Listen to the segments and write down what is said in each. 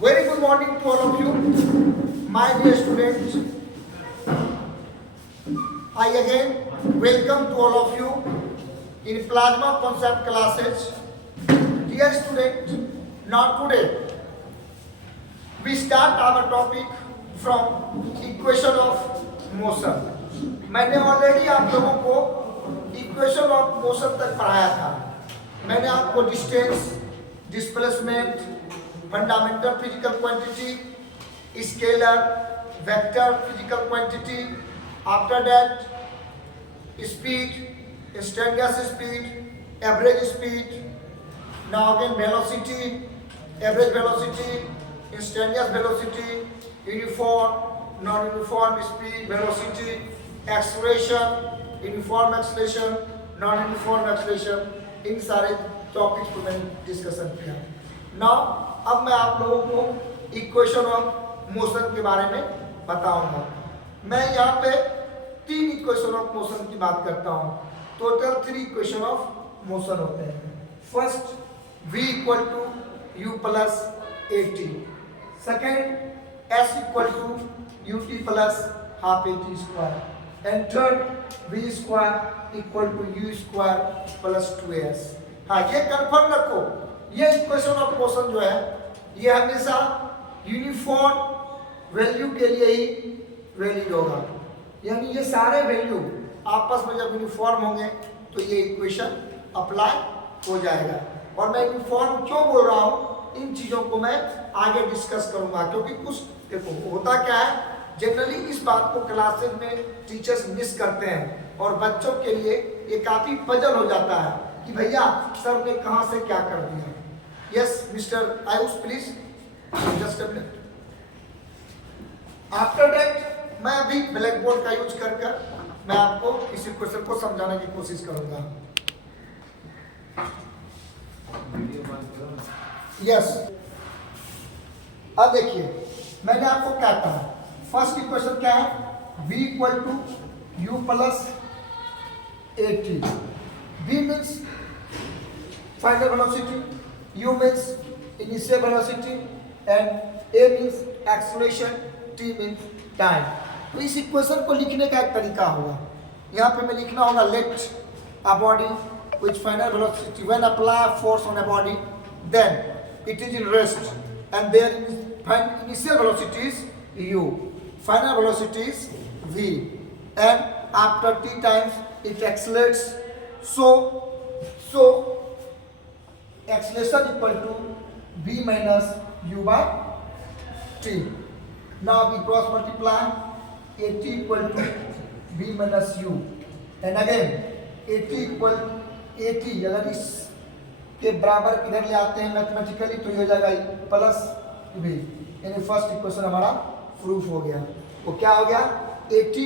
Very good morning to all of you, my dear students. I again welcome to all of you in plasma concept classes. Dear students, now today we start our topic from equation of motion. मैंने already आप लोगों को equation of motion तक पढ़ाया था. मैंने आपको distance, displacement, fundamental physical quantity, scalar, vector physical quantity, after that speed, instantaneous speed, average speed, now again velocity, average velocity, instantaneous velocity, uniform, non uniform speed, velocity, acceleration, uniform acceleration, non uniform acceleration, इन सारे topics को मैंने discussion किया. Now अब मैं आप लोगों को इक्वेशन ऑफ मोशन के बारे में बताऊंगा. मैं यहाँ पे 3 इक्वेशन ऑफ मोशन की बात करता हूँ. टोटल 3 इक्वेशन ऑफ मोशन होते हैं. First, v equal to u plus a t. Second, s equal to u t plus half a t square. And third, v square equal to you square plus 2s. हाँ, ये confirm रखो, ये equation of motion जो है ये हमेशा uniform value के लिए ही वैलिड होगा. यानी ये सारे वैल्यू आपस में जब यूनिफॉर्म होंगे तो ये इक्वेशन अप्लाई हो जाएगा. और मैं यूनिफॉर्म क्यों बोल रहा हूँ, इन चीज़ों को मैं आगे डिस्कस करूँगा. क्योंकि कुछ देखो होता क्या है, जनरली इस बात को क्लासेज में टीचर्स मिस करते हैं और बच्चों के लिए ये काफ़ी पजल हो जाता है कि भैया सर ने कहाँ से क्या कर दिया. Yes mister Ayush please just a minute. After that मैं अभी ब्लैक बोर्ड का यूज कर मैं आपको इस क्वेश्चन को समझाने की कोशिश करूंगा. यस, अब देखिए मैंने आपको क्या कहा. फर्स्ट इक्वेशन क्या है, v equal to u plus a t. v means final velocity, u means initial velocity and a means acceleration, t means time. तो इस इक्वेशन को लिखने का एक तरीका होगा. यहाँ पे मैं लिखना होगा let a body with final velocity when apply force on a body then it is in rest and their initial velocity is u, final velocity is v, and after t times it accelerates. So acceleration equal to v minus u by t. Now we cross multiply at equal to v minus u, and again at equal at, अगर इस के बराबर इधर ले आते हैं mathematically तो ये हो जाएगा प्लस v. यानी फर्स्ट इक्वेशन हमारा प्रूफ हो गया. वो क्या हो गया, at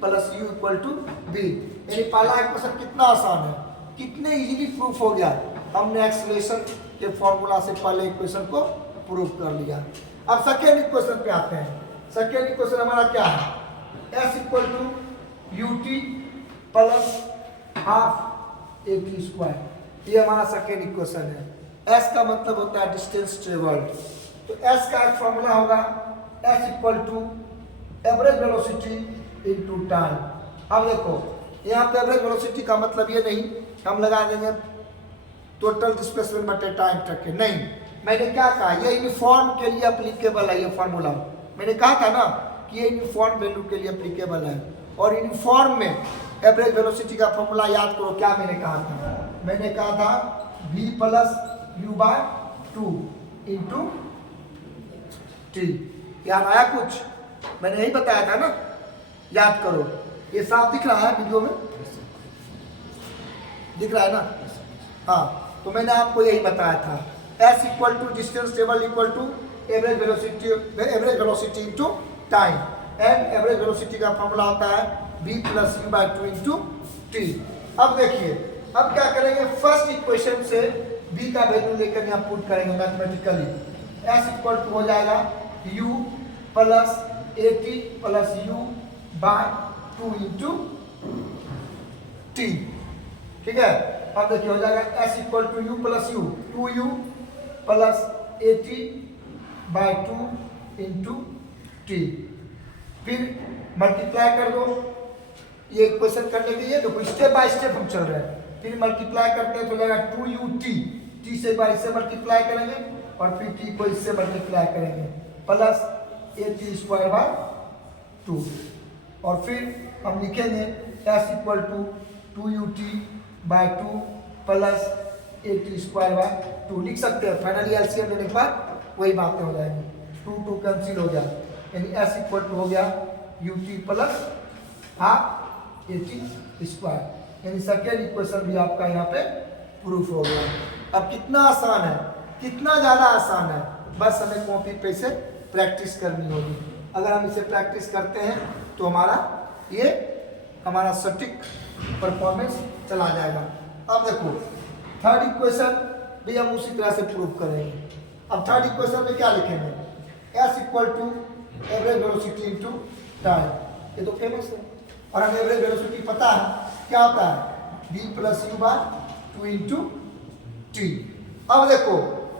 plus u equal to v. यानी पहला इक्वेशन कितना आसान है, कितने इजीली प्रूफ हो गया. हमने एक्सेलरेशन के फॉर्मूला से पहले इक्वेशन को प्रूव कर लिया. अब सेकेंड इक्वेशन पे आते हैं. सेकेंड इक्वेशन हमारा क्या है, s equal to u t plus half a t square. ये हमारा सेकेंड इक्वेशन है. s का मतलब होता है डिस्टेंस ट्रेवल्ड. तो s का एक फॉर्मूला होगा s equal to average velocity into time. अब देखो यहाँ पे एवरेज वेलोसिटी का मतलब ये नहीं हम लगा देंगे टोटल डिस्प्लेसमेंट बटे टाइम तक के, नहीं. मैंने क्या कहा, ये यूनिफॉर्म के लिए एप्लीकेबल है. ये फार्मूला मैंने कहा था ना कि ये यूनिफॉर्म वैल्यू के लिए एप्लीकेबल है. और यूनिफॉर्म में एवरेज वेलोसिटी का फॉर्मूला याद करो. क्या मैंने कहा था, मैंने कहा था v plus u by 2 into t. याद आया कुछ, मैंने यही बताया था ना, याद करो. ये साफ दिख रहा है वीडियो में, दिख रहा है ना. हाँ, तो मैंने आपको यही बताया था. s इक्वल टू डिस्टेंस टेबल equal to average velocity into time. And average velocity का फॉर्मूला होता है v plus u by 2 into t. अब देखिए, अब क्या करेंगे, फर्स्ट इक्वेशन से v का वैल्यू लेकर यहाँ पुट करेंगे मैथमेटिकली. s इक्वल टू हो जाएगा u plus a t plus u by 2 into t. ठीक है. अब देखिए हो जाएगा s equal to u plus u, 2u plus 80 by 2 into t. फिर मल्टीप्लाई कर दो, ये इक्वेशन करने के लिए देखो स्टेप बाय स्टेप हम चल रहे हैं। फिर मल्टीप्लाई करते हैं तो जाएगा 2u टी, टी से बाय इससे मल्टीप्लाई करेंगे और फिर टी को इससे मल्टीप्लाई करेंगे plus a t square by 2। और फिर हम लिखेंगे s equal to 2ut by 2 plus a t square by 2 लिख सकते हैं। फाइनली एलसीएम लेने के बाद वही बातें हो जाएंगी, 2 कैंसिल हो गया, यानी एस इक्वल टू हो गया you t plus half a t square, यानी सेकेंड इक्वेशन भी आपका यहाँ पे प्रूफ हो गया। अब कितना आसान है, कितना ज़्यादा आसान है, बस हमें कॉपी पे से प्रैक्टिस करनी होगी। अगर हम इसे प्रैक्टिस करते हैं तो हमारा सटीक परफॉर्मेंस चला जाएगा। अब देखो थर्ड इक्वेशन भी हम उसी तरह से प्रूव करेंगे। अब थर्ड इक्वेशन में क्या लिखेंगे, s equal to average velocity into time, ये तो फेमस है। और हमें एवरेज वेलोसिटी पता है क्या होता है, v plus u by 2 into t. अब देखो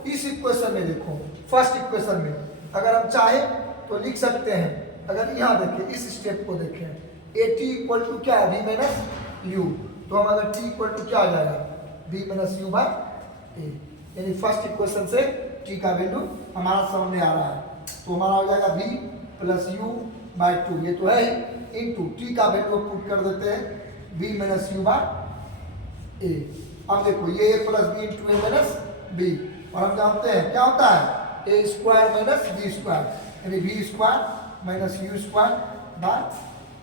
इस इक्वेशन में, देखो फर्स्ट इक्वेशन में अगर हम चाहें तो लिख सकते हैं। अगर यहाँ देखें इस स्टेप को देखें, ए टी इक्वल टू क्या है, v माइनस यू, तो हम अगर t इक्वल टू क्या आ जाएगा, v माइनस यू बाय ए, यानी फर्स्ट इक्वेशन से t का वैल्यू हमारा सामने आ रहा है, तो हमारा हो जाएगा v प्लस यू बाय 2, ये तो है ही, इंटू टी का वैल्यू पुट कर देते हैं v minus U by A. अब देखो ये a plus B into A minus B, और हम जानते हैं क्या होता है, A square minus B square, यानी B square minus U square by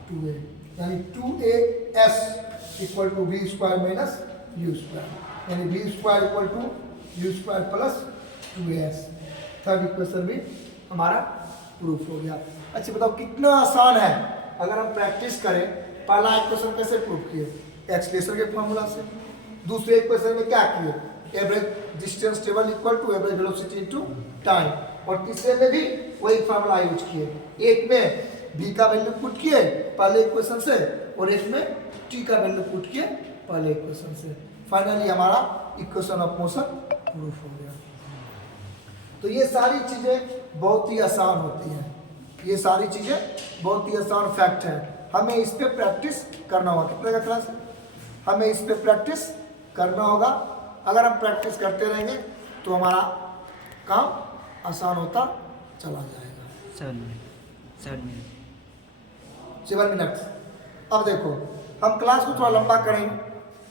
2a, यानी 2as equal to B square minus U square, यानी B square equal to you square plus 2as। Third equation भी हमारा प्रूफ हो गया। अच्छा बताओ कितना आसान है, अगर हम प्रैक्टिस करें। पहला इक्वेशन कैसे प्रूव किए, एक्सलेशन के फॉर्मूला से। दूसरे इक्वेशन में क्या किए, एवरेज डिस्टेंस टेबल equal to average velocity into time, और तीसरे में भी वही फॉर्मूला यूज किए। एक में v का वैल्यू पुट किए पहले इक्वेशन से, और एक में t का वैल्यू पुट किए पहले इक्वेशन से। फाइनली हमारा इक्वेशन ऑफ मोशन प्रूफ हो गया। तो ये सारी चीजें बहुत ही आसान होती हैं, ये सारी चीजें बहुत ही आसान फैक्ट है। हमें इस पे प्रैक्टिस करना होगा। कितने का क्लास है, हमें इस पे प्रैक्टिस करना होगा। अगर हम प्रैक्टिस करते रहेंगे तो हमारा काम आसान होता चला जाएगा। 7 मिनट। अब देखो हम क्लास को थोड़ा लंबा करेंगे,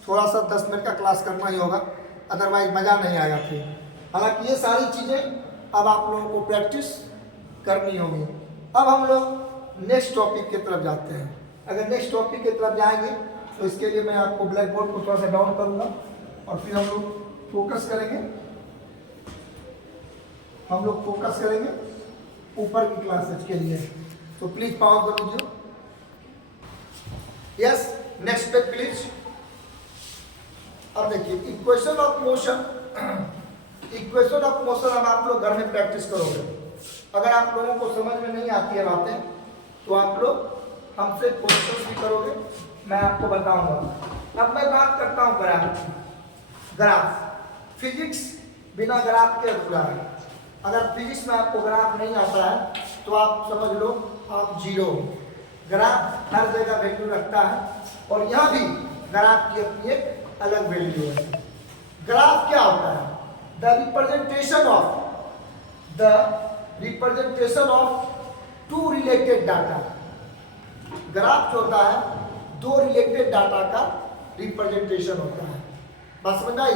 थोड़ा सा 10 मिनट का क्लास करना ही होगा, अदरवाइज मज़ा नहीं आएगा फिर। हालांकि ये सारी चीज़ें अब आप लोगों को प्रैक्टिस करनी होगी। अब हम लोग नेक्स्ट टॉपिक की तरफ जाते हैं। अगर नेक्स्ट टॉपिक की तरफ जाएंगे तो इसके लिए मैं आपको ब्लैक बोर्ड को थोड़ा सा डाउन करूँगा और फिर हम लोग फोकस करेंगे, ऊपर की क्लासेज के लिए। तो प्लीज पावर कर दीजिए। Yes, next page please. अब देखिए equation of motion, equation of motion अब आप लोग घर में प्रैक्टिस करोगे। अगर आप लोगों को समझ में नहीं आती है बातें तो आप लोग हमसे क्वेश्चन भी करोगे, मैं आपको बताऊंगा। अब मैं बात करता हूँ ग्राफ। फिजिक्स बिना ग्राफ के अधूरा है। अगर फिजिक्स में आपको ग्राफ नहीं आता है तो आप समझ लो आप जीरो। ग्राफ हर जगह वैल्यू रखता है और यहाँ भी ग्राफ की अपनी एक अलग वैल्यू है। ग्राफ क्या होता है, the representation of two related data. Graph जो होता है दो रिलेटेड डाटा का रिप्रेजेंटेशन होता है। बात समझ आई।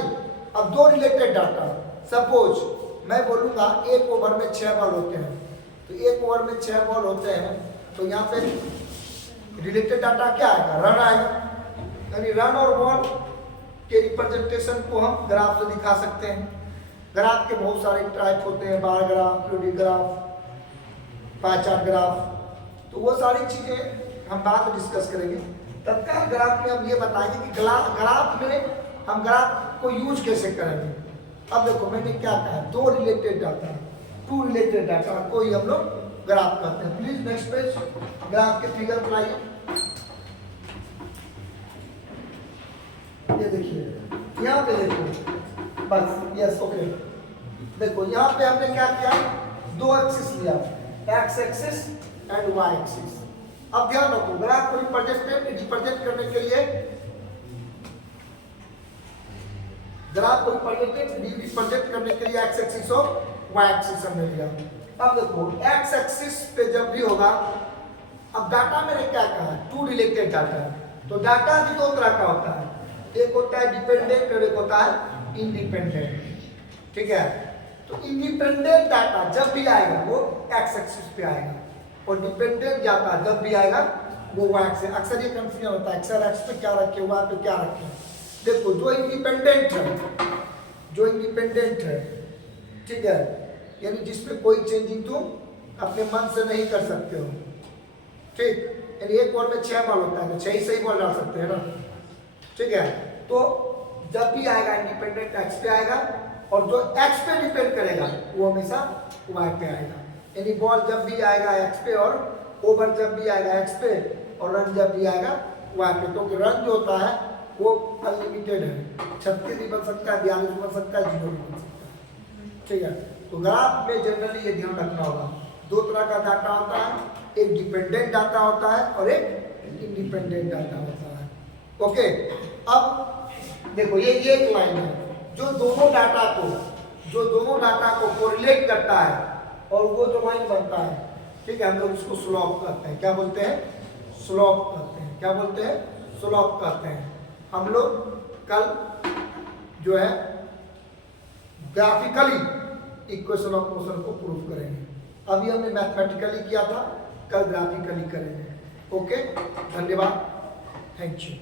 अब दो रिलेटेड डाटा, सपोज मैं बोलूँगा एक ओवर में 6 बॉल होते हैं, तो एक ओवर में 6 बॉल होते हैं तो यहाँ पे रिलेटेड डाटा क्या आएगा, रन आएगा। यानी रन और बॉल के रिप्रेजेंटेशन को हम ग्राफ से दिखा सकते हैं। ग्राफ के बहुत सारे टाइप होते हैं, bar graph, periodic graph, pie chart graph, तो वो सारी चीज़ें हम बाद में डिस्कस करेंगे। तत्काल ग्राफ में हम ये बताएंगे कि ग्राफ में हम ग्राफ को यूज कैसे करेंगे। अब देखो मैंने क्या कहा, दो related data, two related data को ही हम लोग ग्राफ करते हैं। प्लीज नेक्स्ट पेज, ग्राफ के फिगर बनाइए। ये देखिए यहाँ पे देखो, बस यस ओके। देखो यहाँ पे हमने क्या किया, दो एक्सिस लिया, X axis and Y axis. अब ध्यान रखो, ग्राफ को रिप्रेजेंट करने के लिए, ग्राफ को रिप्रेजेंट करने के लिए एक्स एक्सिस और वाई एक्सिस हमने लिया। अब देखो एक्स एक्सिस पे जब भी होगा, अब डाटा मैंने क्या कहा, टू रिलेटेड डाटा, तो डाटा भी दो तरह का होता है, एक होता है डिपेंडेंट और एक होता है इंडिपेंडेंट, ठीक है। तो इंडिपेंडेंट डाटा जब भी आएगा वो एक्स एक्सिस पे आएगा और डिपेंडेंट डाटा जब भी आएगा वो वाई एक्सिस। अक्सर ये कंफ्यूजन होता है, अक्सर एक्स पे क्या रखे, वाई पे क्या रखे। देखो जो इंडिपेंडेंट है, ठीक है, यानी जिसमें कोई चेंजिंग तुम अपने मन से नहीं कर सकते हो, ठीक, यानी एक बॉल में 6 बॉल होता है तो 6 ही सही बॉल डाल सकते हैं ना, ठीक है। तो जब भी आएगा इंडिपेंडेंट एक्स पे आएगा और जो एक्स पे डिपेंड करेगा वो हमेशा वाई पे आएगा। यानी बॉल जब भी आएगा एक्स पे और ओवर जब भी आएगा एक्स पे और रन जब भी आएगा वाई पे, क्योंकि रन जो होता है वो अनलिमिटेड है, 36 भी बन सकता है, 42 भी बन सकता है, 0 भी बन सकता है, ठीक है। तो ग्राफ में जनरली ये ध्यान रखना होगा, दो तरह का डाटा होता है, एक डिपेंडेंट डाटा होता है और एक इंडिपेंडेंट डाटा होता है, ओके। अब देखो ये एक लाइन है जो दोनों डाटा को कोरिलेट करता है और वो जो लाइन बनता है, ठीक है, हम लोग इसको स्लोप कहते हैं। क्या बोलते हैं? स्लोप कहते हैं। क्या बोलते हैं? स्लोप कहते हैं। हम लोग कल जो है ग्राफिकली इक्वेशन ऑफ मोशन को प्रूव करेंगे। अभी हमने मैथमेटिकली किया था, कल ग्राफिकली करेंगे। ओके, धन्यवाद, थैंक यू।